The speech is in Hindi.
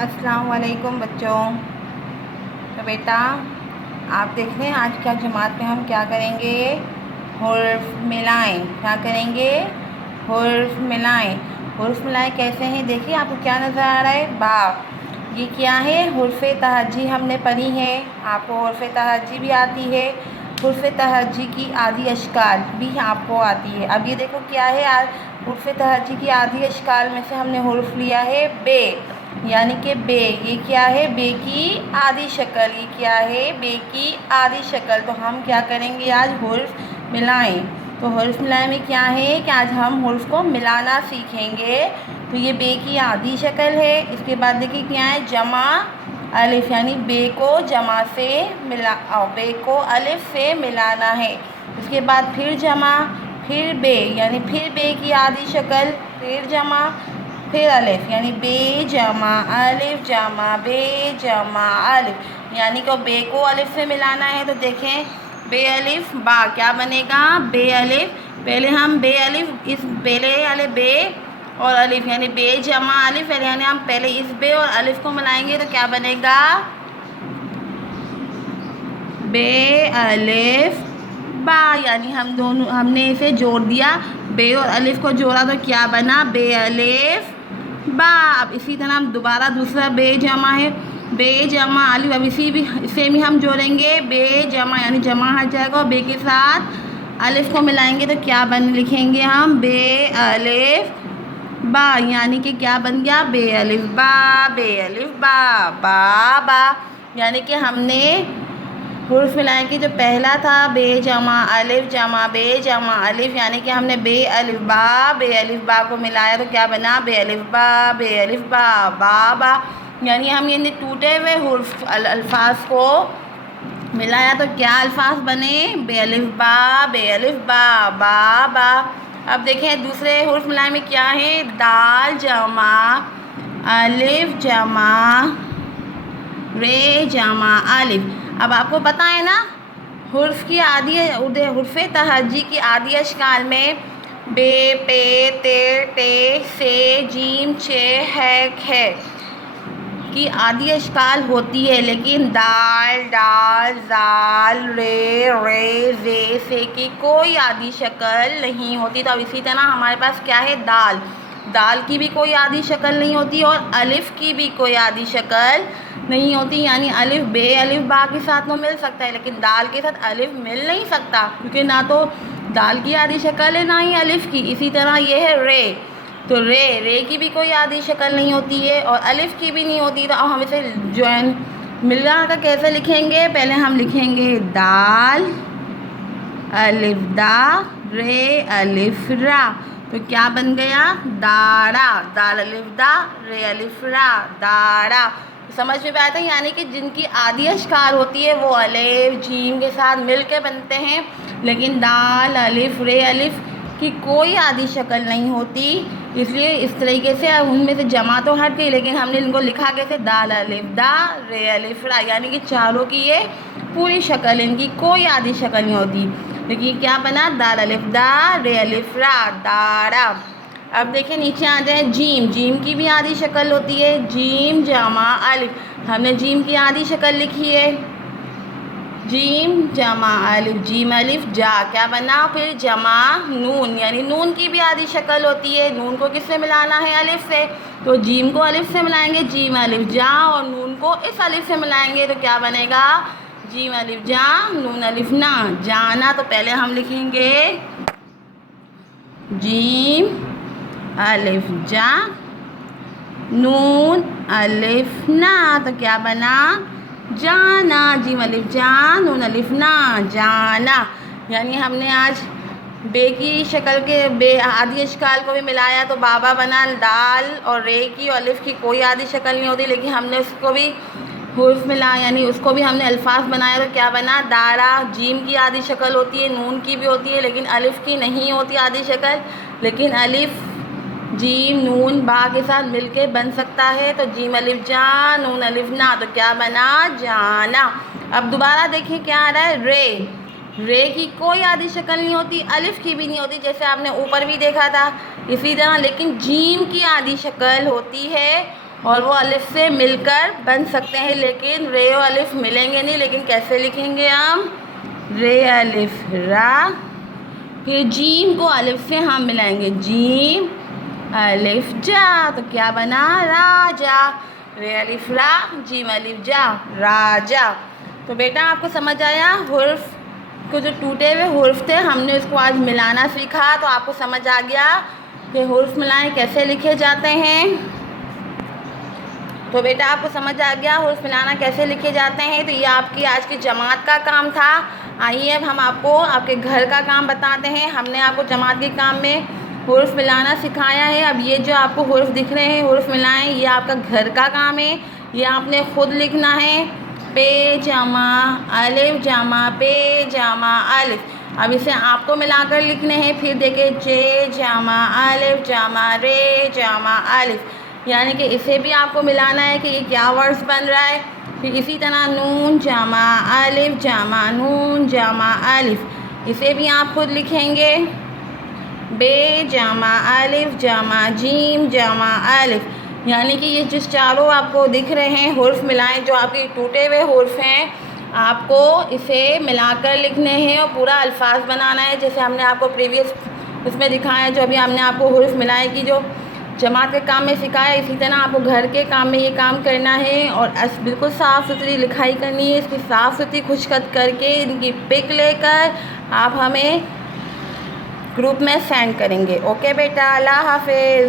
अस्सलाम वालेकुम बच्चों। तो बेटा आप देख रहे हैं आज क्या जमात में हम क्या करेंगे, हुर्फ मिलाएं। क्या करेंगे, हुर्फ मिलाएं। हुर्फ मिलाएं कैसे हैं, देखिए आपको क्या नज़र आ रहा है, बा। ये क्या है, हुर्फ तहज्जी हमने पढ़ी है, आपको हुर्फ तहज्जी भी आती है। हुर्फ तहज्जी की आधी अशकाल भी आपको आती है। अब ये देखो क्या है, हुर्फ तहज्जी की आधी अशकाल में से हमने हुर्फ लिया है बे, यानी कि बे। ये क्या है, बे की आधी शक्ल। ये क्या है, बे की आधी शक्ल। तो हम क्या करेंगे आज, हुर्फ मिलाएं। तो हुर्फ मिलाएं में क्या है कि आज हम हुर्फ को मिलाना सीखेंगे। तो ये बे की आधी शक्ल है। इसके बाद देखिए क्या है, जमा अलिफ, यानी बे को जमा से मिला, बे को अलिफ से मिलाना है। उसके बाद फिर जमा, फिर बे, यानी फिर बे की आधी शक्ल, फिर जमा, फिर अलिफ, यानी बे जमा अलिफ जमा बे जमा अलिफ, यानी कि बे को अलिफ से मिलाना है। तो देखें, बे अलिफ बा क्या बनेगा, बे अलिफ। पहले हम बे अलिफ, इस पहले वाले बे और अलिफ, यानी बे जमा अलिफ, यानी हम पहले इस बे और अलिफ को मिलाएंगे तो क्या बनेगा, बे अलिफ बा। यानी हम दोनों, हमने इसे जोड़ दिया, बे और अलिफ को जोड़ा तो क्या बना, बे अलिफ बा। अब इसी तरह हम दोबारा दूसरा बे जमा है, बे जमा अलिफ। अब इसे भी हम जोड़ेंगे, बे जमा, यानी जमा हट जाएगा और बे के साथ अलिफ को मिलाएंगे तो क्या लिखेंगे हम, बे अलिफ बा। यानी कि क्या बन गया, बे अलिफ बा, बे अलिफ बा, बा बा। यानी कि हमने हुर्फ मिलाएं कि जो पहला था बे जमा अलिफ जमा बे जमा अलिफ, यानी कि हमने बे अलिफ बा को मिलाया तो क्या बना, बे अलिफ बा, बे अलिफ बा, बा बा। यानी हम ये टूटे हुए हुर्फ अल्फाज को मिलाया तो क्या अल्फाज बने, बे अलिफ बा, बे अलिफ बा, बा बा। अब देखें दूसरे हुर्फ मिलाए में क्या है, दाल जमा अलिफ जमा रे जमा अलिफ। अब आपको पता है ना, हुर्फ की आधी, हुर्फ तहज्जी की आधी अशकाल में बे पे ते टे से जीम चे है खे की आधी अशकाल होती है, लेकिन दाल डाल जाल रे रे जे से की कोई आधी शक्ल नहीं होती। तो अब इसी तरह हमारे पास क्या है, दाल, दाल की भी कोई आधी शक्ल नहीं होती और अलिफ की भी कोई आधी शक्ल नहीं होती। यानी अलिफ बे अलिफ बा के साथ तो मिल सकता है, लेकिन दाल के साथ अलिफ मिल नहीं सकता, क्योंकि ना तो दाल की आधी शक्ल है ना ही अलिफ की। इसी तरह ये है रे, तो रे की भी कोई आधी शक्ल नहीं होती है और अलिफ की भी नहीं होती। तो अब हम इसे जॉइन मिला कर कैसे लिखेंगे, पहले हम लिखेंगे दाल अलिफ दा रे अलिफ रा। तो क्या बन गया, दाड़ा, दाल अलिफ दा रे अलिफ रा, दाड़ा। समझ में आया था, यानी कि जिनकी आधी अशकाल होती है वो अलिफ जीम के साथ मिल के बनते हैं, लेकिन दाल अलिफ रे अलिफ की कोई आधी शक्ल नहीं होती। इसलिए इस तरीके से अब उनमें से जमा तो हट गई, लेकिन हमने इनको लिखा कैसे, दाल अलिफ दा रे अलिफ रा, यानी कि चारों की ये पूरी शक्ल, इनकी कोई आधी शक्ल नहीं होती। देखिए क्या बना, दाल अलिफ दा रे अलिफ रा, दाड़ा। अब देखिए नीचे आ जाए, जीम, जीम की भी आधी शक्ल होती है, जीम जमा अलिफ। हमने जीम की आधी शक्ल लिखी है, जीम जमा अलिफ, जीम अलिफ जा, क्या बना, फिर जमा नून, यानी नून की भी आधी शक्ल होती है। नून को किससे मिलाना है, अलिफ से, तो जीम को अलिफ से मिलाएंगे, जीम अलिफ जा, और नून को इस अलिफ से मिलाएंगे तो क्या बनेगा, जीम अलिफ जा नून अलिफ ना, जाना। तो पहले हम लिखेंगे जीम अलिफ जा नून अलिफ ना, तो क्या बना, जाना, जीम अलिफ जा नून अलिफ ना, जाना। यानी हमने आज बे की शक्ल के बे आधी अशकाल को भी मिलाया तो बाबा बना, दाल और रे की और अलिफ की कोई आधी शक्ल नहीं होती, लेकिन हमने उसको भी हुर्फ मिला, यानी उसको भी हमने अल्फाज बनाया तो क्या बना, दाड़ा। जीम की आधी शक्ल होती है, नून की भी होती है, लेकिन अलिफ की नहीं होती आधी शक्ल, लेकिन अलिफ जीम नून बा के साथ मिलके बन सकता है। तो जीम अलिफ जा नून अलिफ ना, तो क्या बना, जाना। अब दोबारा देखिए क्या आ रहा है, रे, रे की कोई आधी शक्ल नहीं होती, अलिफ की भी नहीं होती, जैसे आपने ऊपर भी देखा था इसी तरह, लेकिन जीम की आधी शक्ल होती है और वो अलिफ से मिलकर बन सकते हैं, लेकिन रे और अलिफ मिलेंगे नहीं। लेकिन कैसे लिखेंगे हम? रे अलिफ रा। फिर जीम को अलिफ से हम मिलाएंगे, जीम अलिफ जा, तो क्या बना? राजा। रे अलिफ रा, जीम अलिफ जा, राजा। तो बेटा आपको समझ आया? हुर्फ को जो टूटे हुए हुर्फ थे हमने उसको आज मिलाना सीखा, तो आपको समझ आ गया कि हुर्फ मिलाएं कैसे लिखे जाते हैं। तो बेटा आपको समझ आ गया हुर्फ मिलाना कैसे लिखे जाते हैं। तो ये आपकी आज की जमात का काम था। आइए अब हम आपको आपके घर का काम बताते हैं। हमने आपको जमात के काम में हुर्फ मिलाना सिखाया है। अब ये जो आपको हुर्फ दिख रहे हैं, हुर्फ मिलाएं, ये आपका घर का काम है। ये आपने खुद लिखना है, पे जमा अलिफ जमा पे जमा अलिफ। अब इसे आपको मिलाकर लिखने हैं। फिर देखिए, जे जमा अलिफ जमा रे जमा अलिफ, यानी कि इसे भी आपको मिलाना है कि ये क्या वर्ड्स बन रहा है। फिर इसी तरह नून जमा अलिफ जमा नून जमा अलिफ, इसे भी आप खुद लिखेंगे। बे जमा अलिफ जमा जीम जमा अलिफ, यानी कि ये जिस चारों आपको दिख रहे हैं हुर्फ मिलाएं, जो आपके टूटे हुए हुर्फ हैं, आपको इसे मिलाकर लिखने हैं और पूरा अल्फाज बनाना है। जैसे हमने आपको प्रीवियस उसमें दिखाया, जो अभी हमने आपको हुर्फ मिलाए की जो जमात के काम में सिखाया, इसी तरह आपको घर के काम में ये काम करना है। और बिल्कुल साफ़ सुथरी लिखाई करनी है। इसकी साफ़ सुथरी खुशखत करके इनकी पिक लेकर आप हमें ग्रुप में सेंड करेंगे। ओके बेटा, अल्लाह हाफिज़।